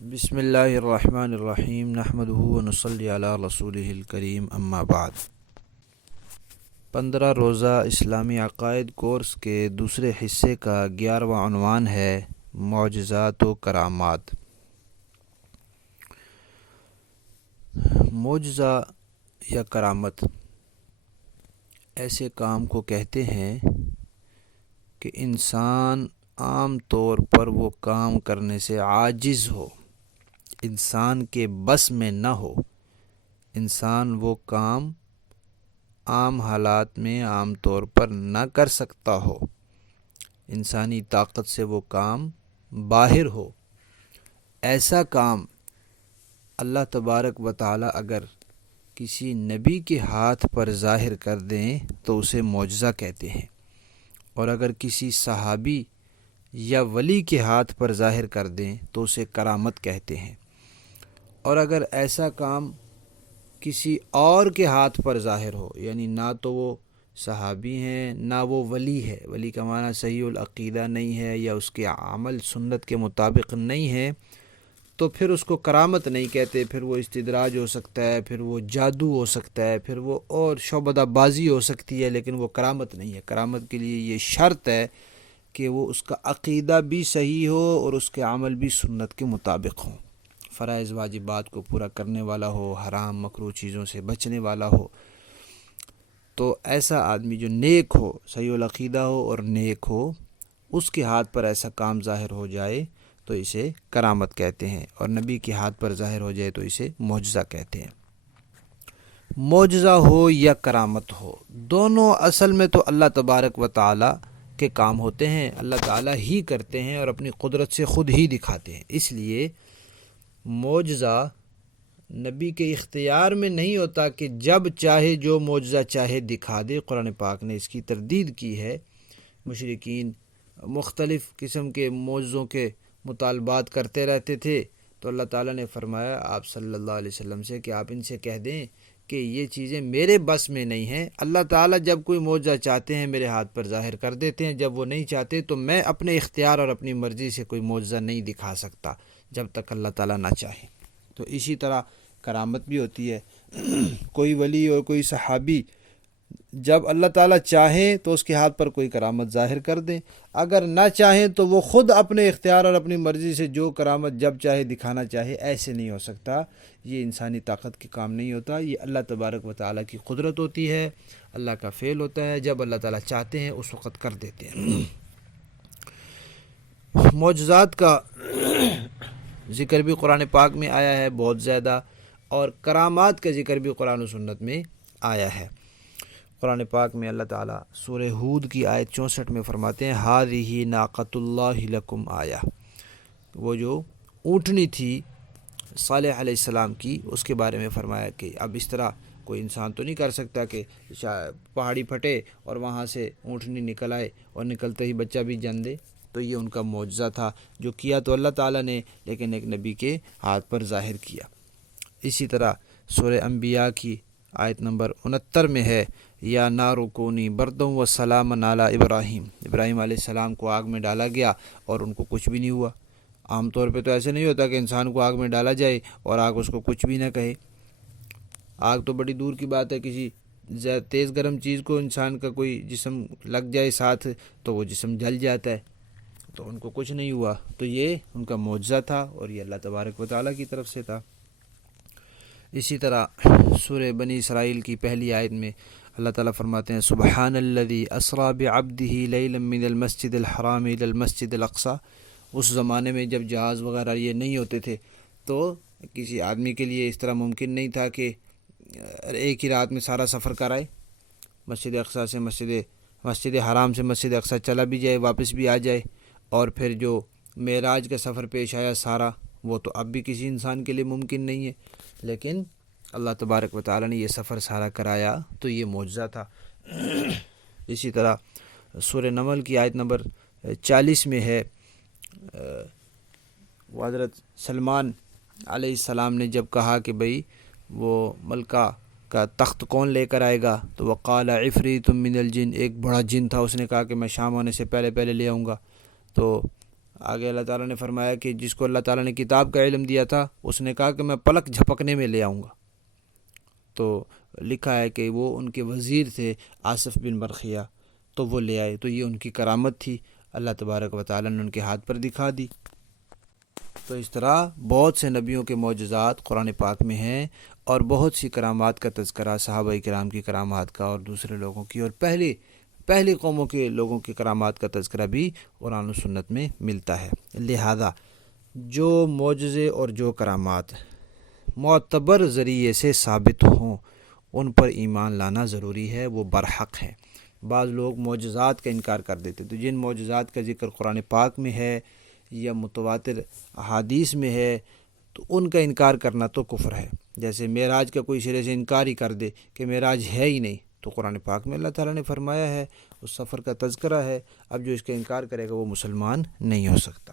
بسم اللہ الرحمن الرحیم نحمدہ ونصلی علی رسولہ الکریم اما بعد 15 روزہ اسلامی عقائد کورس کے دوسرے حصے کا 11واں عنوان ہے معجزات و کرامات۔ معجزہ یا کرامت ایسے کام کو کہتے ہیں کہ انسان عام طور پر وہ کام کرنے سے عاجز ہو، انسان کے بس میں نہ ہو، انسان وہ کام عام حالات میں عام طور پر نہ کر سکتا ہو، انسانی طاقت سے وہ کام باہر ہو۔ ایسا کام اللہ تبارک و تعالی اگر کسی نبی کے ہاتھ پر ظاہر کر دیں تو اسے معجزہ کہتے ہیں، اور اگر کسی صحابی یا ولی کے ہاتھ پر ظاہر کر دیں تو اسے کرامت کہتے ہیں، اور اگر ایسا کام کسی اور کے ہاتھ پر ظاہر ہو، یعنی نہ تو وہ صحابی ہیں نہ وہ ولی ہے، ولی کا معنی صحیح العقیدہ نہیں ہے یا اس کے عمل سنت کے مطابق نہیں ہے، تو پھر اس کو کرامت نہیں کہتے، پھر وہ استدراج ہو سکتا ہے، پھر وہ جادو ہو سکتا ہے، پھر وہ اور شعبدہ بازی ہو سکتی ہے، لیکن وہ کرامت نہیں ہے۔ کرامت کے لیے یہ شرط ہے کہ وہ اس کا عقیدہ بھی صحیح ہو اور اس کے عمل بھی سنت کے مطابق ہوں، فرائض واجبات کو پورا کرنے والا ہو، حرام مکروہ چیزوں سے بچنے والا ہو۔ تو ایسا آدمی جو نیک ہو، صحیح العقیدہ ہو اور نیک ہو، اس کے ہاتھ پر ایسا کام ظاہر ہو جائے تو اسے کرامت کہتے ہیں، اور نبی کے ہاتھ پر ظاہر ہو جائے تو اسے معجزہ کہتے ہیں۔ معجزہ ہو یا کرامت ہو، دونوں اصل میں تو اللہ تبارک و تعالی کے کام ہوتے ہیں، اللہ تعالی ہی کرتے ہیں اور اپنی قدرت سے خود ہی دکھاتے ہیں۔ اس لیے معجزہ نبی کے اختیار میں نہیں ہوتا کہ جب چاہے جو معجزہ چاہے دکھا دے۔ قرآن پاک نے اس کی تردید کی ہے۔ مشرکین مختلف قسم کے معجزوں کے مطالبات کرتے رہتے تھے، تو اللہ تعالیٰ نے فرمایا آپ صلی اللہ علیہ وسلم سے کہ آپ ان سے کہہ دیں کہ یہ چیزیں میرے بس میں نہیں ہیں۔ اللہ تعالیٰ جب کوئی معجزہ چاہتے ہیں میرے ہاتھ پر ظاہر کر دیتے ہیں، جب وہ نہیں چاہتے تو میں اپنے اختیار اور اپنی مرضی سے کوئی معجزہ نہیں دکھا سکتا جب تک اللہ تعالیٰ نہ چاہے۔ تو اسی طرح کرامت بھی ہوتی ہے۔ کوئی ولی اور کوئی صحابی جب اللہ تعالیٰ چاہیں تو اس کے ہاتھ پر کوئی کرامت ظاہر کر دیں، اگر نہ چاہیں تو وہ خود اپنے اختیار اور اپنی مرضی سے جو کرامت جب چاہے دکھانا چاہے، ایسے نہیں ہو سکتا۔ یہ انسانی طاقت کے کام نہیں ہوتا، یہ اللہ تبارک و تعالیٰ کی قدرت ہوتی ہے، اللہ کا فعل ہوتا ہے، جب اللہ تعالیٰ چاہتے ہیں اس وقت کر دیتے ہیں۔ معجزات کا ذکر بھی قرآن پاک میں آیا ہے بہت زیادہ، اور کرامات کا ذکر بھی قرآن و سنت میں آیا ہے۔ قرآن پاک میں اللہ تعالیٰ سورہ ہود کی آیت 64 میں فرماتے ہیں ہَذِهِ نَاقَةُ اللَّهِ لَكُمْ آیَةٌ، وہ جو اونٹنی تھی صالح علیہ السلام کی، اس کے بارے میں فرمایا کہ اب اس طرح کوئی انسان تو نہیں کر سکتا کہ پہاڑی پھٹے اور وہاں سے اونٹنی نکل آئے اور نکلتے ہی بچہ بھی جن دے۔ تو یہ ان کا معجزہ تھا، جو کیا تو اللہ تعالیٰ نے لیکن ایک نبی کے ہاتھ پر ظاہر کیا۔ اسی طرح سورہ انبیاء کی آیت نمبر 69 میں ہے یا نارُ کونی بردًا وسلاما علی ابراہیم، ابراہیم علیہ السلام کو آگ میں ڈالا گیا اور ان کو کچھ بھی نہیں ہوا۔ عام طور پہ تو ایسے نہیں ہوتا کہ انسان کو آگ میں ڈالا جائے اور آگ اس کو کچھ بھی نہ کہے۔ آگ تو بڑی دور کی بات ہے، کسی تیز گرم چیز کو انسان کا کوئی جسم لگ جائے ساتھ تو وہ جسم جل جاتا ہے، تو ان کو کچھ نہیں ہوا۔ تو یہ ان کا معجزہ تھا اور یہ اللہ تبارک و تعالیٰ کی طرف سے تھا۔ اسی طرح سورہ بنی اسرائیل کی پہلی آیت میں اللہ تعالیٰ فرماتے ہیں سبحان الذی اسریٰ بعبدہ لیلا من المسجد الحرام الی المسجد الاقصی۔ اس زمانے میں جب جہاز وغیرہ یہ نہیں ہوتے تھے تو کسی آدمی کے لیے اس طرح ممکن نہیں تھا کہ ایک ہی رات میں سارا سفر کرائے، مسجد اقصی سے مسجد حرام سے مسجد اقصی چلا بھی جائے واپس بھی آ جائے، اور پھر جو معراج کا سفر پیش آیا سارا، وہ تو اب بھی کسی انسان کے لیے ممکن نہیں ہے، لیکن اللہ تبارک و تعالیٰ نے یہ سفر سارا کرایا تو یہ معجزہ تھا۔ اسی طرح سورہ نمل کی آیت نمبر 40 میں ہے وہ حضرت سلمان علیہ السلام نے جب کہا کہ بھئی وہ ملکہ کا تخت کون لے کر آئے گا، تو وقال عفریت من الجن، ایک بڑا جن تھا، اس نے کہا کہ میں شام ہونے سے پہلے لے آؤں گا۔ تو آگے اللہ تعالیٰ نے فرمایا کہ جس کو اللہ تعالیٰ نے کتاب کا علم دیا تھا اس نے کہا کہ میں پلک جھپکنے میں لے آؤں گا، تو لکھا ہے کہ وہ ان کے وزیر تھے آصف بن برخیہ، تو وہ لے آئے، تو یہ ان کی کرامت تھی، اللہ تبارک و تعالیٰ نے ان کے ہاتھ پر دکھا دی۔ تو اس طرح بہت سے نبیوں کے معجزات قرآن پاک میں ہیں، اور بہت سی کرامات کا تذکرہ صحابہ کرام کی کرامات کا اور دوسرے لوگوں کی اور پہلی قوموں کے لوگوں کی کرامات کا تذکرہ بھی قرآن و سنت میں ملتا ہے۔ لہذا جو معجزے اور جو کرامات معتبر ذریعے سے ثابت ہوں ان پر ایمان لانا ضروری ہے، وہ برحق ہے۔ بعض لوگ معجزات کا انکار کر دیتے، تو جن معجزات کا ذکر قرآن پاک میں ہے یا متواتر احادیث میں ہے تو ان کا انکار کرنا تو کفر ہے۔ جیسے معراج کا کوئی سرے سے انکار ہی کر دے کہ معراج ہے ہی نہیں، تو قرآن پاک میں اللہ تعالیٰ نے فرمایا ہے، اس سفر کا تذکرہ ہے، اب جو اس کا انکار کرے گا وہ مسلمان نہیں ہو سکتا۔